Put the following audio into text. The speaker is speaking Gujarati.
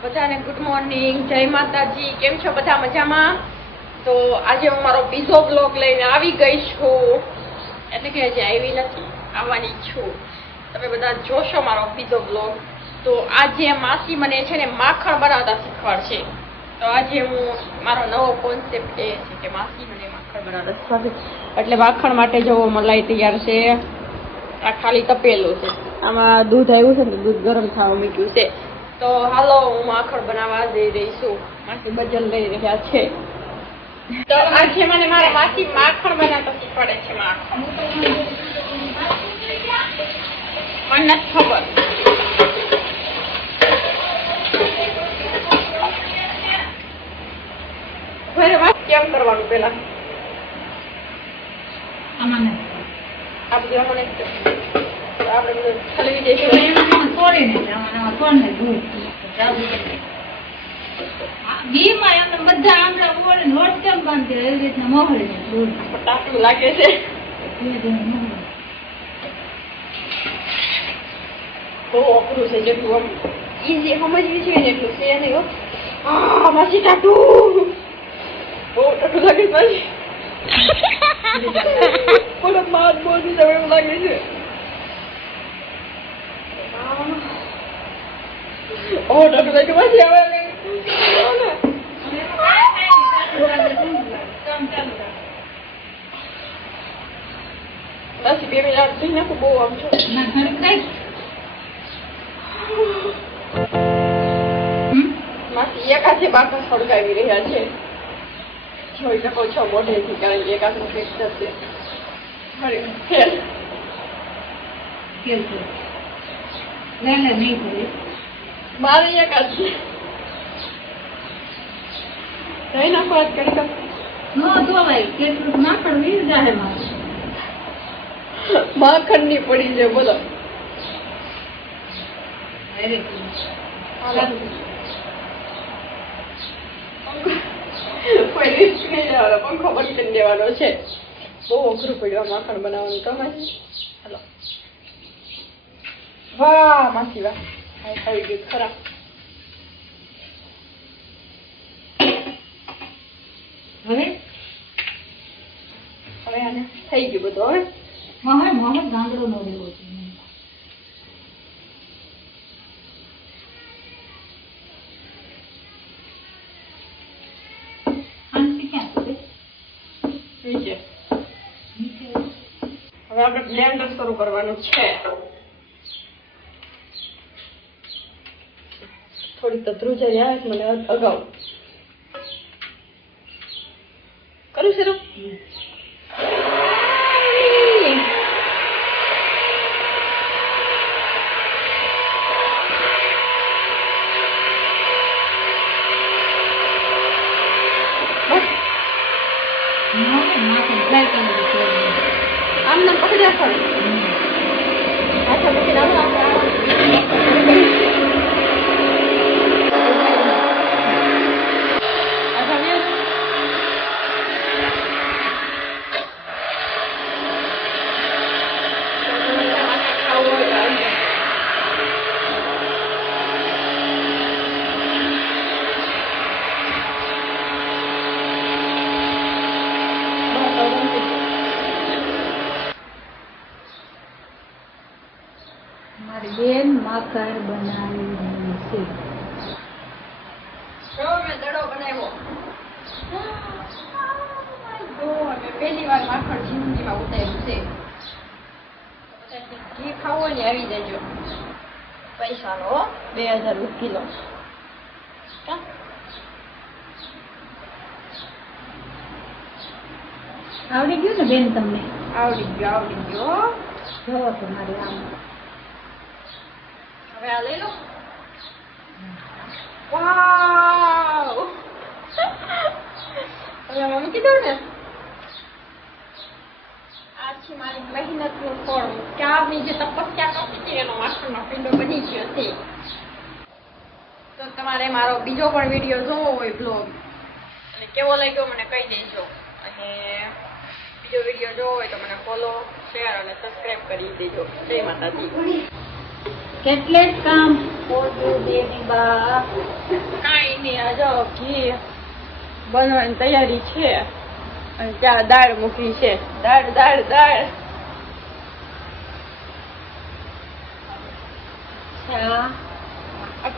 બધાને ગુડ મોર્નિંગ, જય માતાજી. કેમ છો બધા? મજામાં? તો આજે હું મારો બીજો બ્લોગ લઈને આવી ગઈ છું, એટલે કે હજી આવી નથી, આવવાની છું. તમે બધા જોશો મારો બીજો બ્લોગ. તો આજે માસી મને છે ને માખણ બનાવતા શીખવાડશે. તો આજે હું મારો નવો કોન્સેપ્ટ એ છે કે માસી મને માખણ બનાવતા શીખવાડશે. એટલે માખણ માટે જો મલાઈ તૈયાર છે, આ ખાલી તપેલું છે, આમાં દૂધ આવ્યું છે ને, દૂધ ગરમ થવા મૂક્યું છે. તો હાલો હું માખણ બનાવવા જઈ રહી છું. માસી બજલ લઈ રહ્યા છે. તો આજે મને મારા માસી માખણ બનાવતા શીખવાડે છે. માખણ મને નથી ખબર. કેમ કરવાનું પેલા? આ બધું મને આપણે હલવી દઈશું. બધા આમળા નોટ કેમ બાંધી એવી રીતના મોહળી દૂધ ટાકું લાગે છે. બહુ અઘરું છે. જેટલું આમ ઈઝી સમજવી છે ને એટલું છે નહીં. માસી ટાટું બહુ ટાટું લાગે છે. બોલો માત બહુ દીધા એવું લાગે છે. ટાટું લાગે માસી આવે માસી 2 મિનિટ થઈ નાખું. બહુ આમ છો માસી એક હાથે બાકસ સળગાવી રહ્યા છે. જોઈ શકો છો મોઢેથી, કારણ કે એક હાથનું ફ્રેક્ચર છે. મારે એક હાથ છે. થઈ નાખો હાથ કરી માખણ ની પડી છે. બોલો કોઈ રિસ્ક નહીં લેવાનો, પંખો બંધ કરી દેવાનો છે. બહુ અઘરું પડ્યું માખણ બનાવવાનું. તો માસી હાલો. વાહ માસી વાહ, આવી ગયું ખરા. હવે આને થઈ ગયું બધું. હવે ગાંગડો નો લેવો છે. હવે આપણે બ્લેન્ડર શરૂ કરવાનું છે. થોડી તો ધ્રુજારી આવે છે મને અગાઉ. કરું શરૂ? આમ નામ પકડ્યા ખરું. હાથે મૂકીને મારી બેન માખણ બનાવી રહી છે. મેં દડો બનાવ્યો. મેં પહેલી વાર માખણ જિંદગીમાં ઉતાર્યું છે. ઘી ખાવું ને આવી જજો. પૈસાનો 2000 કિલો. આવડી ગયું ને બેન તમને? આવડી ગયો. જોવો તો મારી આમ. હવે આ લઈ લો. વાવ, હવે આમાં મૂકી દઉં ને. આ છે મારી મહેનતનું ફળ. ક્યારની જે તપસ્યા કરતી હતી એનો માખણનો પીંડો બની ગયો છે. તો તમારે મારો બીજો પણ વિડીયો જોવો હોય, બ્લોગ, અને કેવો લાગ્યો મને કહી દેજો. અને બીજો વિડીયો જોવો હોય તો મને ફોલો, શેર અને સબસ્ક્રાઈબ કરી દેજો. જય માતાજી. કેટલે જ કામ પોતું દેની બા કાંઈ નહીં, આ જો ઘી બનવાની તૈયારી છે અને ત્યાં દાળ મૂકી છે. દાળ દાળ દાળ ચા આ